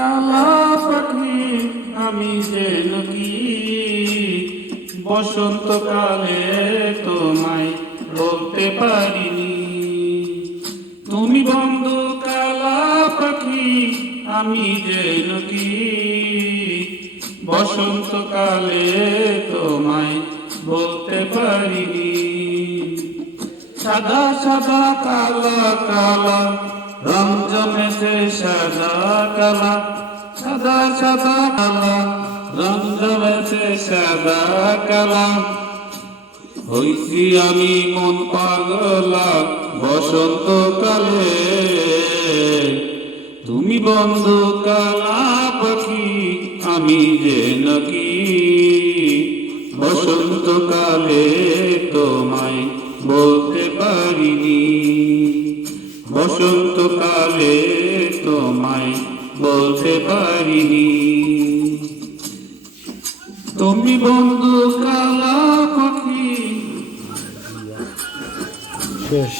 কালা পাখি আমি যেন কি বসন্তকালে তোমায় বলতে পারিনি। তুমি বন্ধু কালা পাখি আমি যেন কি বসন্তকালে তোমায় বলতে পারিনি। সাদা সাদা কালা কালা রং জমেছে সাদা কালা, সাদা সাদা কালা রং জমেছে সাদা কালা। হইছি আমি মন পাগলা বসন্তকালে, তুমি বন্ধু কালা পাখি আমি যেন কি বসন্তকালে তোমায় বলতে পারিনি। বসন্তকালে তোমায় বলতে পারিনি। তুমি বন্ধু কালা পাখি। শেষ।